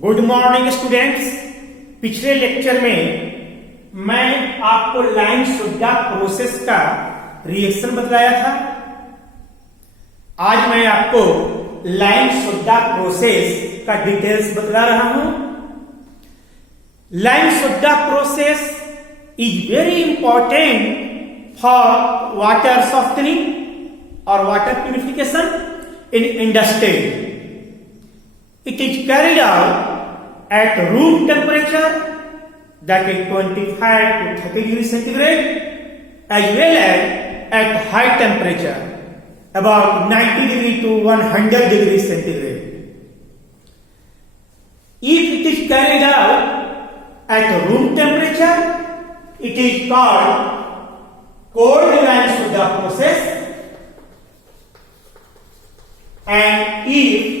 Good morning students. पिछले lecture में मैं आपको लाइन सोडा प्रोसेस का रिएक्शन बतलाया था। आज मैं आपको लाइन सोडा प्रोसेस का डिटेल्स बतला रहा हूं। Lime soda process is very important for water softening और water purification in industry. It is carried out at room temperature, that is 25 to 30 degrees centigrade, as well as at high temperature, about 90 degree to 100 degrees centigrade. If it is carried out at room temperature, it is called cold line soda process, and if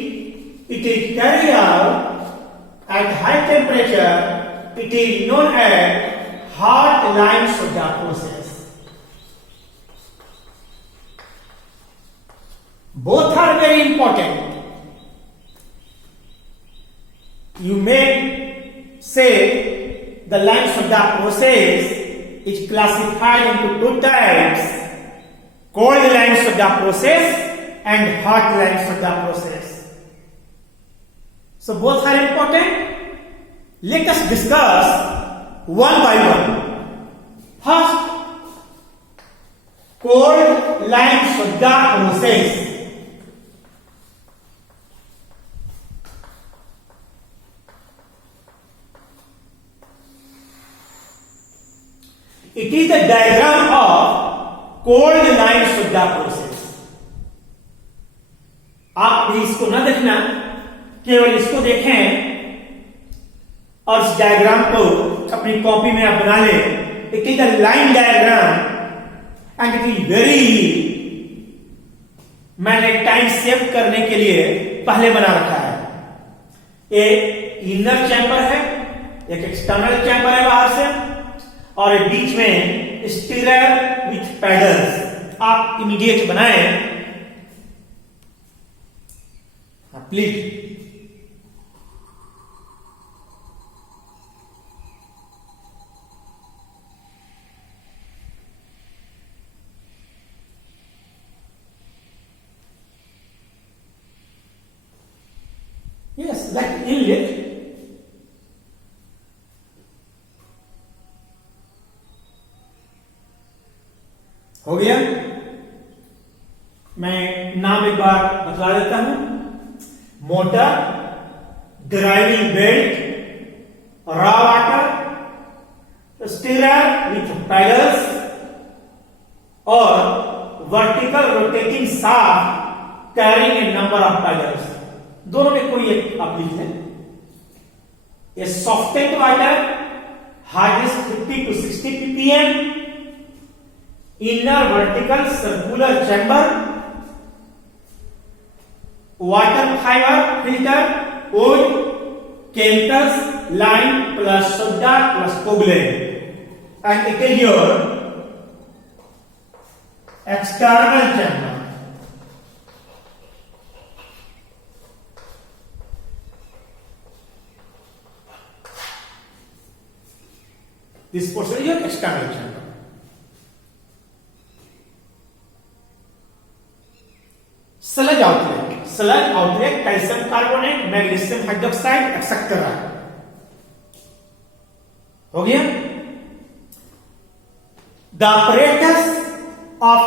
it is carried out at high temperature, it is known as hot lime soda process. Both are very important. You may say the lime soda process is classified into two types: cold lime soda process and hot lime soda process. So both are important. Let us discuss one by one. First, cold lime soda process. It is the diagram of cold lime soda process. आप भी इसको न देखना, केवल इसको देखें और इस डायग्राम को अपनी कॉपी में आप बना लें। It is a line diagram and it is very easy. मैंने टाइम सेव करने के लिए पहले बना रखा है। एक इनर चैम्बर है, एक एक्सटर्नल चैम्बर है बाहर से, और एक बीच में स्टीरर विथ पैडल्स। आप इमीडिएट बनाएं प्लीज। Yes, like inlet. हो गया। मैं नाम एक बार बता देता हूं। Motor, driving belt, raw water, stirrer with paddles और vertical rotating shaft carrying a number of paddles. दोनों में कोई एक आप लिख लें। A softened water, hardness 50 to 60 ppm, inner vertical circular chamber, water fibre filter, wood, chemicals, lime plus soda plus coagulant, and it is your external chamber. This portion is your external chamber. Sludge outlet. Sludge outlet, calcium carbonate, magnesium hydroxide, etc. हो गया? The apparatus of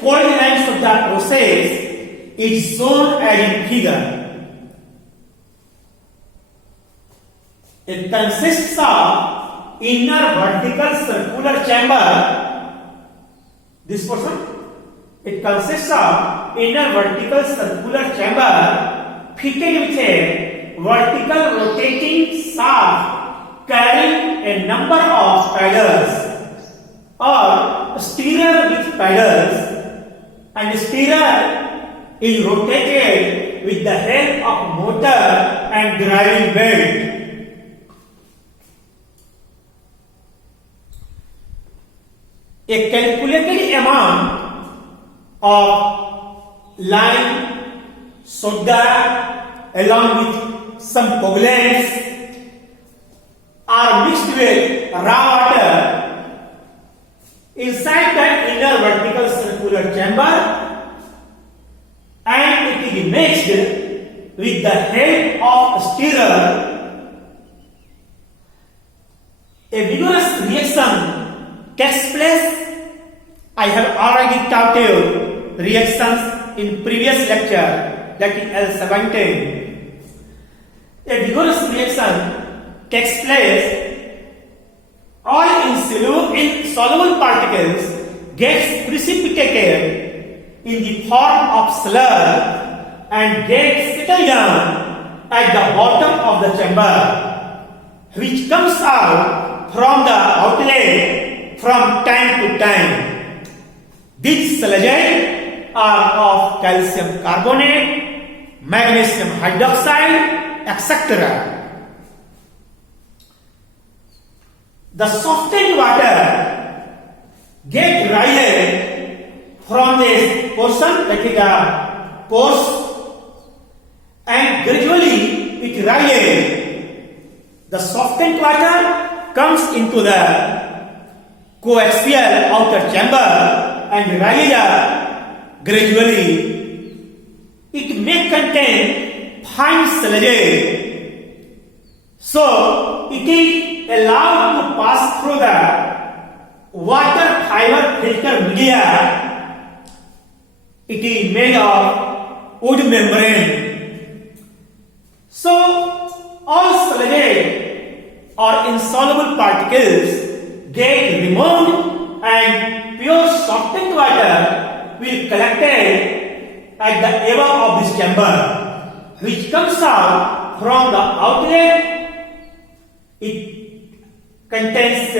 cold lime soda process is shown as in figure. It consists of inner vertical circular chamber. This portion, it consists of inner vertical circular chamber fitted with a vertical rotating shaft carrying a number of paddles, or steerer with paddles, and steerer is rotated with the help of motor and driving belt. A calculated amount of lime, soda along with some coagulants are mixed with raw water inside that inner vertical circular chamber, and it is mixed with the help of a stirrer. A vigorous reaction takes place. I have already taught you reactions in previous lecture, that is L17. A vigorous reaction takes place. All insoluble particles gets precipitated in the form of sludge and gets settled down at the bottom of the chamber, which comes out from the outlet from time to time. These sludges are of calcium carbonate, magnesium hydroxide, etc. The softened water gets raised from this portion, that is the pores, and gradually it rises. The softened water comes into the coaxial outer chamber and rise up gradually. It may contain fine sludges, so it is allowed to pass through the water fiber filter media. It is made of wood membrane. So all sludges or insoluble particles get removed, and pure softened water will collected at the above of this chamber, which comes out from the outlet. It contains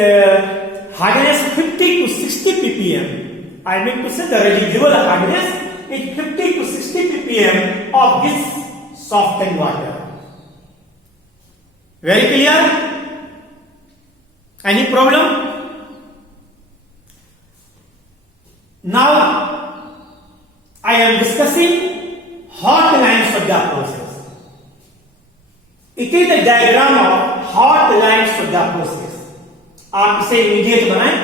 hardness 50 to 60 ppm. I mean to say the residual hardness is 50 to 60 ppm of this softened water. Very clear? Any problem? Now I am discussing hot line soda process. It is the diagram of hot line soda process. आप इसे immediate बनाएं.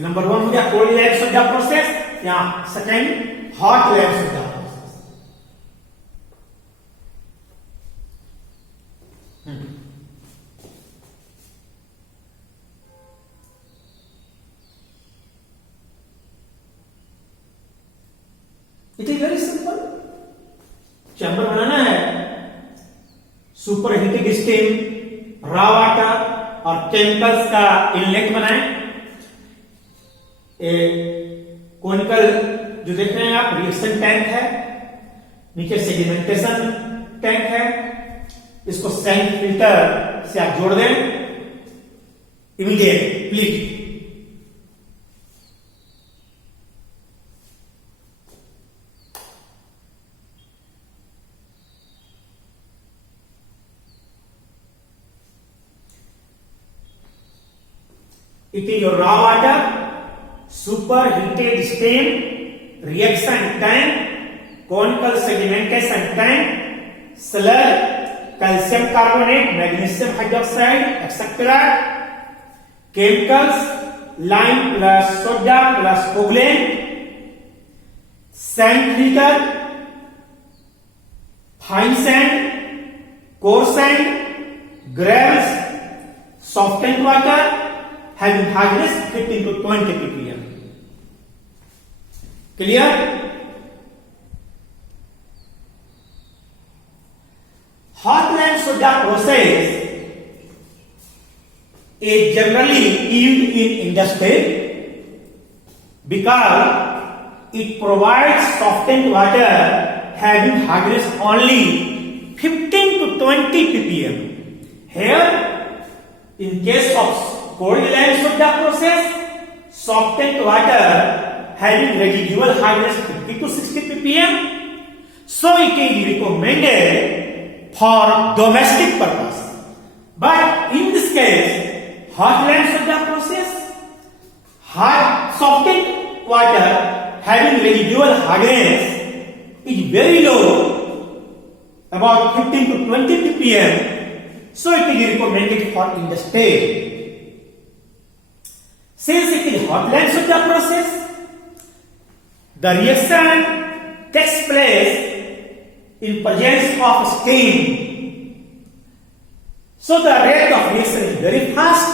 Number 1 हो गया cold lime soda process, या second hot lime soda process. It is very simple. Chamber बनाना है, super heated steam, raw water और chemicals का इनलेट बनाएं. कोनिकल जो देख रहे हैं आप, रिएक्शन टैंक है, नीचे सेडिमेंटेशन टैंक है. इसको सैंड फिल्टर से आप जोड़ दें immediate please. It is your raw water, superheated steam, reaction tank, conical sedimentation tank, sludge, calcium carbonate, magnesium hydroxide, etc. Chemicals, lime plus soda plus coagulant, sand filter, fine sand, coarse sand, gravels, softened water, having hardness 15 to 20 ppm. Clear? Hot line soda process is generally used in industry because it provides softened water having hardness only 15 to 20 ppm. Here, in case of cold line soda process, softened water having residual hardness 50 to 60 ppm, so it is recommended for domestic purpose. But in this case, hot line soda process, hot softened water having residual hardness is very low, about 15 to 20 ppm, so it is recommended for industry. Since it is hotline Sodha process, the reaction takes place in presence of steam. So the rate of reaction is very fast.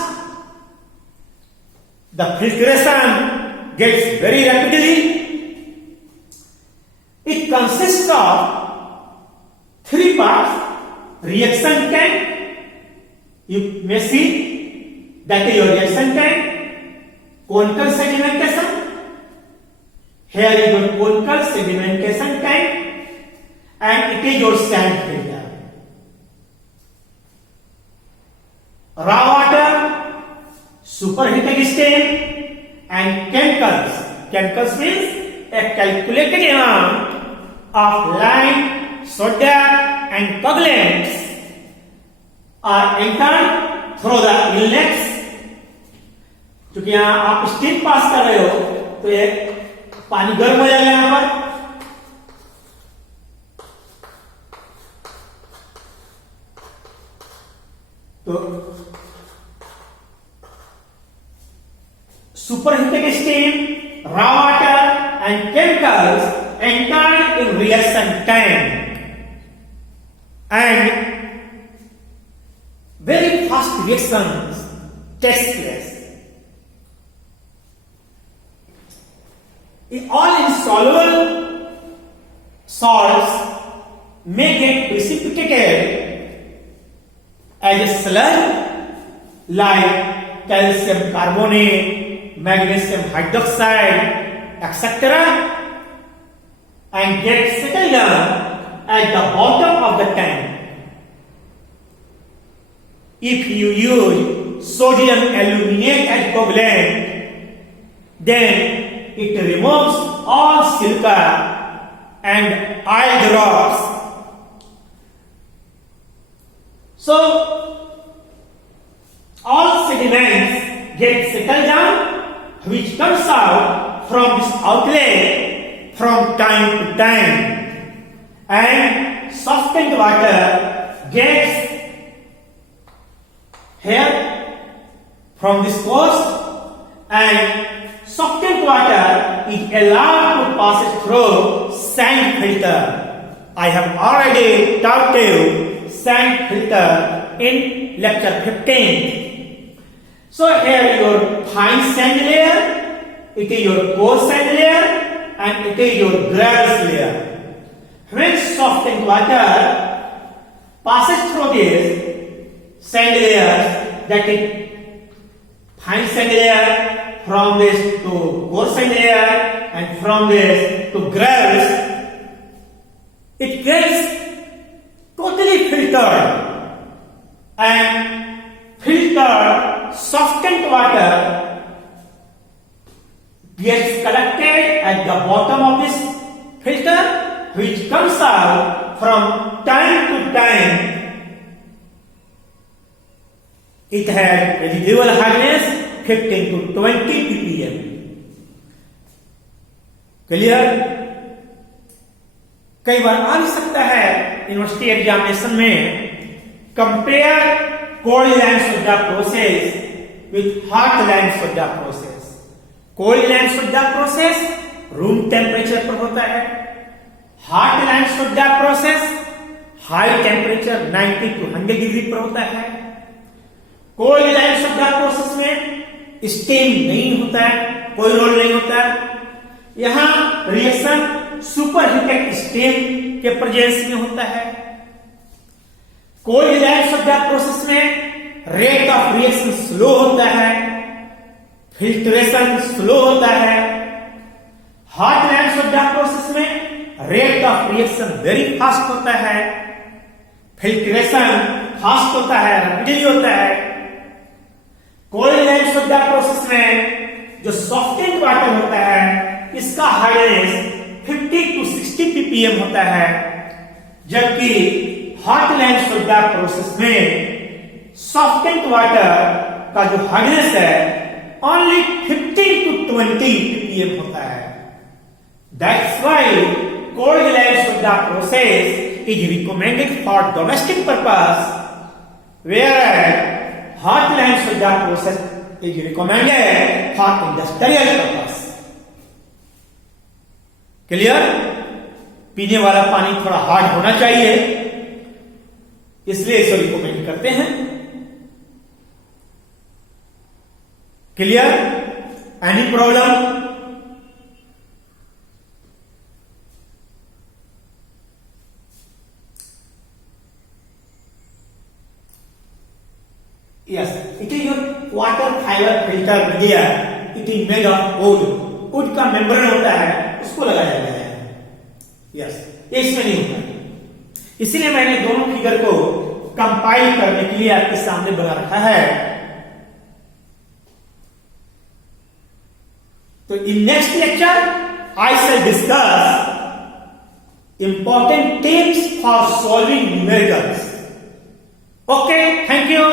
The filtration gets very rapidly. It consists of 3 parts. Reaction tank, you may see that is your reaction tank. Conical sedimentation, here is your conical sedimentation tank, and it is your sand filter. Raw water, superheated steam, and chemicals. Chemicals means a calculated amount of lime, soda, and coagulants are entered through the inlets. क्योंकि यहां आप steam pass कर रहे हो तो ये पानी गर्म हो जाएगा यहां पर, तो superheated steam, raw water, and chemicals entered in reaction tank, and very fast reactions takes place. All insoluble salts may get precipitated as a sludge like calcium carbonate, magnesium hydroxide, etc., and get settled down at the bottom of the tank. If you use sodium aluminate as coagulant, then it removes all silica and oil drops. So, all sediments get settled down, which comes out from this outlet from time to time, and softened water gets here from this coast, and softened water is allowed to pass through sand filter. I have already taught you sand filter in lecture 15. So here is your fine sand layer, it is your coarse sand layer, and it is your gravels layer. When softened water passes through this sand layer, that is fine sand layer, from this to coarse sand layer, and from this to gravels, it gets totally filtered, and filtered softened water gets collected at the bottom of this filter, which comes out from time to time. It has residual hardness 15 to 20 ppm. Clear? कई बार आ भी सकता है university examination में, compare cold land soda process with hot land soda process. Cold land soda process room temperature पर होता है, hot land soda process high temperature 90 to 100 degree पर होता है. कोल्ड लैंड सोडा प्रोसेस में स्टीम नहीं होता है, कोई रोल नहीं होता है. यहां रिएक्शन सुपरहीटेड स्टीम के प्रेजेंस में होता है. कोल्ड लैंड सोडा प्रोसेस में रेट ऑफ रिएक्शन स्लो होता है, फिल्ट्रेशन स्लो होता है. हॉट लैंड सोडा प्रोसेस में rate of reaction very fast होता है, फिल्ट्रेशन फास्ट होता है, रैपिडली होता है. कोल्ड लैंड सोडा प्रोसेस में जो सॉफ्टेंड वाटर होता है, इसका हार्डनेस 50 to 60 ppm होता है, जबकि हॉट लैंड सोडा प्रोसेस में सॉफ्टेंड वाटर का जो हार्डनेस है ओनली 15 to 20 ppm होता है. That's why cold lab Shuddha process is recommended for domestic purpose, whereas hot lab Shuddha process is recommended for industrial purpose. Clear? पीने वाला पानी थोड़ा हार्ड होना चाहिए, इसलिए इसे रिकमेंड करते हैं. Clear? Any problem? Yes, it is your water fiber filter media. It is made of wood. wood का मेम्ब्रेन होता है, उसको लगाया गया है. यस, ये इसमें नहीं होता. इसीलिए मैंने दोनों फिगर को कंपाइल करने के लिए आपके सामने बना रखा है. तो in next lecture I shall discuss important tips for solving numericals. Okay, thank you.